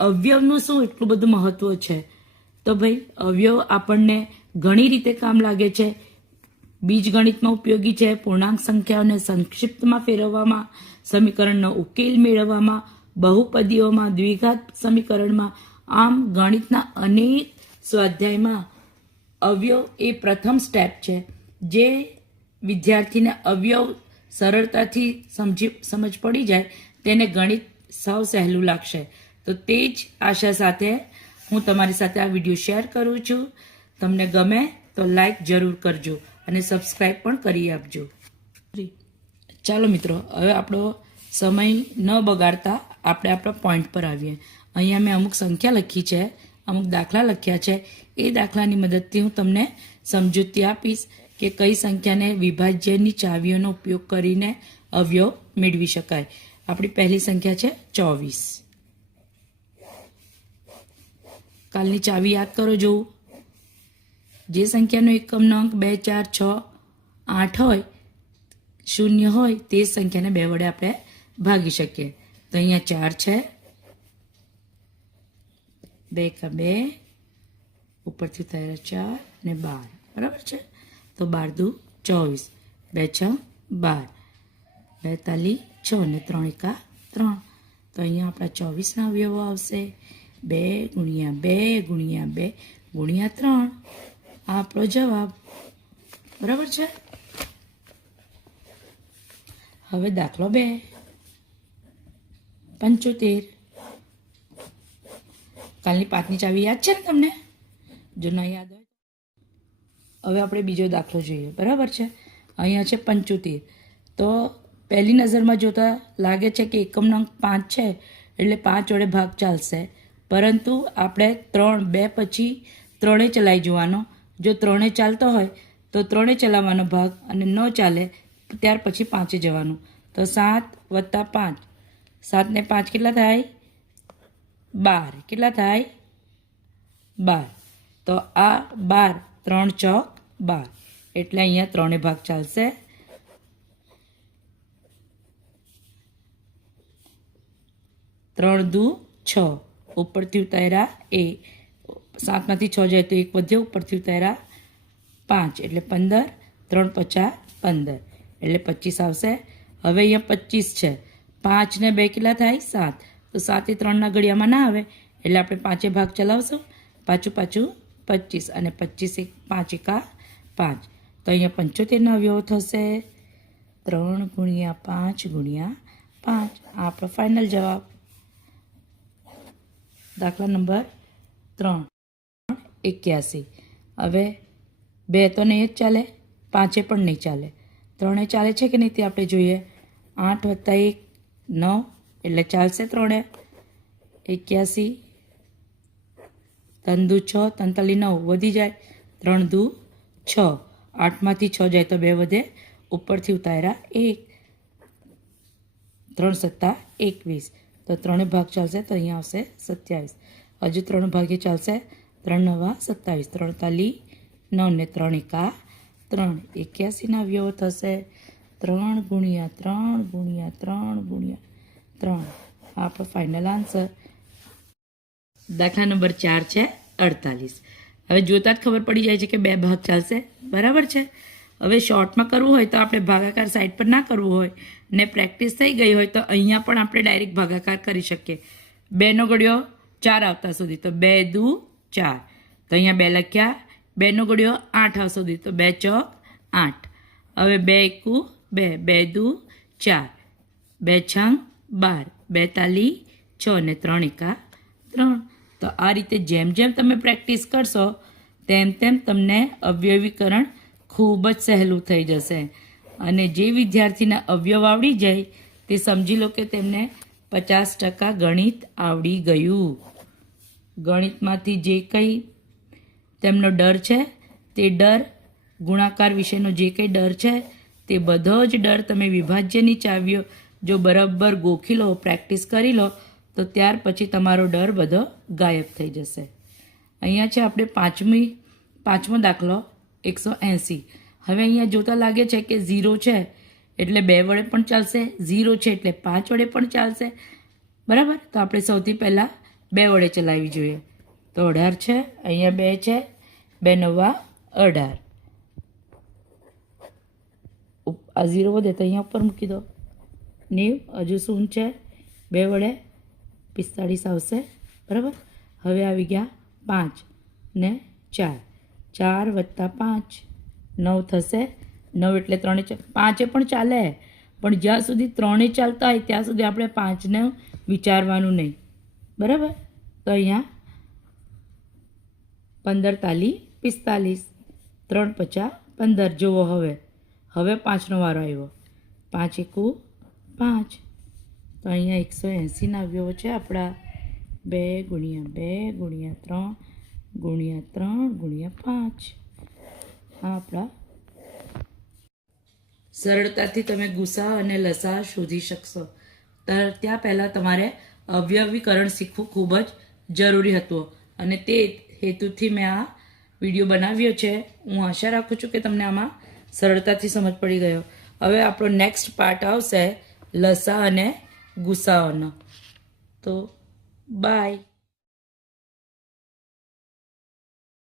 અવયવનું શું એટલું બધું મહત્વ છે? તો ભાઈ અવયવ આપણને ઘણી રીતે કામ લાગે છે. બીજગણિતમાં ઉપયોગી છે, પૂર્ણાંક સંખ્યાઓને સંક્ષિપ્તમાં ફેરવવામાં, સમીકરણનો ઉકેલ મેળવવામાં, બહુપદીઓમાં, દ્વિઘાત સમીકરણમાં. આમ ગણિતના અનેક સ્વાધ્યાયમાં અવયવ એ પ્રથમ સ્ટેપ છે. જે વિદ્યાર્થીને અવયવ સરળતાથી સમજ પડી જાય તેને ગણિત સાવ સહેલું લાગશે. તો તે જ આશા સાથે હું તમારી સાથે આ વિડીયો શેર કરું છું. તમને ગમે તો લાઈક જરૂર કરજો અને સબસ્ક્રાઈબ પણ કરી આપજો. ચાલો મિત્રો, હવે આપણો સમય ન બગાડતા આપણે આપણા પોઈન્ટ પર આવીએ. અહીંયા મેં અમુક સંખ્યા લખી છે, અમુક દાખલા લખ્યા છે. એ દાખલાની મદદથી હું તમને સમજૂતી આપીશ કે કઈ સંખ્યાને વિભાજ્યની ચાવીઓનો ઉપયોગ કરીને અવયવ મેળવી શકાય. આપણી પહેલી સંખ્યા છે 24. કાલની ચાવી યાદ કરો. જોવું, જે સંખ્યાનો એકમનો અંક 2, 4, 6, 8 હોય, 0 હોય, તે સંખ્યાને 2 વડે આપણે ભાગી શકીએ. તો અહીંયા 4 છે, 2 કા 2, ઉપરથી થયા 4 અને 12. બરાબર છે? તો 12 દુ 24, 2 6 12, 42 6 ને 3 એકા 3. તો અહીંયા આપણા 24ના અવયવો આવશે 2 ગુણ્યા 2 ગુણ્યા 2 ગુણ્યા 3. આ આપણો જવાબ. બરાબર છે? હવે દાખલો 2, 75. કાલની 5ની ચાવી યાદ છે ને તમને? જો ના યાદ હોય, હવે આપણે બીજો દાખલો જોઈએ. બરાબર છે? અહીંયા છે 75. તો પહેલી નજરમાં જોતા લાગે છે કે એકમનો અંક 5 છે એટલે 5 વડે ભાગ ચાલશે. પરંતુ આપણે 3, 2 પછી 3 ચલાવી જોવાનો. જો 3 ચાલતો હોય તો 3 ચલાવવાનો ભાગ, અને ન ચાલે ત્યાર પછી 5 જવાનું. તો 7 + 5, 7 ને 5 કેટલા થાય? 12. કેટલા થાય? 12. તો આ 12, 3 ચોક 12, એટલે અહીંયા 3 ભાગ ચાલશે. 3 દુ 6, ઉપરથી ઉતાર્યા 1, 7માંથી 6 જાય તો 1 વધ્યો, ઉપરથી ઉતાર્યા 5 એટલે 15, 3 × 5 = 15 એટલે 25 આવશે. હવે અહીંયા 25 છે, 5 ને 2 કેટલા થાય? 7. તો 7 એ 3ના ઘડિયામાં ના આવે એટલે આપણે 5 ભાગ ચલાવશું. પાછું 25 અને 25 5 એકા 5. તો અહીંયા 75ના અવયવો થશે 3 ગુણ્યા 5 ગુણ્યા 5. આ આપણો ફાઇનલ જવાબ. દાખલા નંબર 3, 81. હવે 2 તો નહીં જ ચાલે, 5 પણ નહીં ચાલે. 3 ચાલે છે કે નહીં તે આપણે જોઈએ. 8 + 1 9 એટલે ચાલશે 3. 81, 3 દુ 6, 43 9 વધી જાય, 3 દુ 6, 8માંથી 6 જાય તો 2 વધે, ઉપરથી ઉતાર્યા 1, 3 × 7 = 21. તો 3 ભાગ ચાલશે તો અહીંયા આવશે 27. હજુ 3 ભાગે ચાલશે. 3 × 9 = 27, 3 × 9 ને 3 એકા 3. 81ના અવયવો થશે 3 ગુણ્યા 3 ગુણ્યા 3 ગુણ્યા 3. આ આપણો ફાઇનલ આન્સર. દાખલા નંબર 4 છે 48. હવે જોતાં જ ખબર પડી જાય છે કે 2 ભાગ ચાલશે. બરાબર છે? હવે શોર્ટમાં કરવું હોય તો આપણે ભાગાકાર સાઈડ પર ના કરવું હોય ને પ્રેક્ટિસ થઈ ગઈ હોય તો અહીંયા પણ આપણે ડાયરેક્ટ ભાગાકાર કરી શકીએ. 2નો ઘડિયો 4 આવતા સુધી તો 2 દુ 4. તો અહીંયા 2 લખ્યા. 2નો ઘડિયો 8 આવતા સુધી તો 2 ચોક 8. હવે 2 એકુ 2, 2 દુ 4, 2 છંગ 12, 42 6 ને 3 એકા 3. તો આ રીતે જેમ જેમ તમે પ્રેક્ટિસ કરશો તેમ તેમ તમને અવયવીકરણ ખૂબ જ સહેલું થઈ જશે. અને જે વિદ્યાર્થીને અવયવ આવડી જાય તે સમજી લો કે તેમને 50% ગણિત આવડી ગયું. ગણિતમાંથી જે કંઈ તેમનો ડર છે તે ડર, ગુણાકાર વિશેનો જે કંઈ ડર છે તે બધો જ ડર તમે વિભાજ્યની ચાવીઓ જો બરાબર ગોખી લો, પ્રેક્ટિસ કરી લો તો ત્યાર પછી તમારો ડર બધો ગાયબ થઈ જશે. અહીંયા છે આપણે પાંચમો દાખલો 180. હવે અહીંયા જોતા લાગે છે કે 0 છે એટલે 2 વડે પણ ચાલશે, 0 છે એટલે 5 વડે પણ ચાલશે. બરાબર? તો આપણે સૌથી પહેલાં 2 વડે ચલાવવી જોઈએ. તો 18 છે, અહીંયા 2 છે, 2 નવા 18. આ 0 વધે તો અહીંયા ઉપર મૂકી દો. 90, હજુ શૂન્ય છે, 2 વડે 45 આવશે. બરાબર. હવે આવી ગયા 5 ને 4. 4 વત્તા 5 9 થશે. 9 એટલે 3 5 પણ ચાલે, પણ જ્યાં સુધી 3 ચાલતા હોય ત્યાં સુધી આપણે 5ને વિચારવાનું નહીં. બરાબર. તો અહીંયા 15 તાલી 45, 3 પચા 15. જુઓ હવે 5નો વારો આવ્યો. 5 એકુ 5. તો અહીંયા 180 ના અવયવો છે આપણા. 2 ગુણ્યા 2 ગુણ્યા 3 ગુણ્યા 3 ગુણ્યા 5. આ આપણા. સરળતાથી તમે ગુસા અને લસા શોધી શકશો. ત્યાં પહેલાં તમારે અવયવીકરણ શીખવું ખૂબ જ જરૂરી હતું, અને તે હેતુથી મેં આ વિડીયો બનાવ્યો છે. હું આશા રાખું છું કે તમને આમાં સરળતાથી સમજ પડી ગયો. હવે આપણો નેક્સ્ટ પાર્ટ આવશે લસા અને ગુસાઓનો. તો બાય.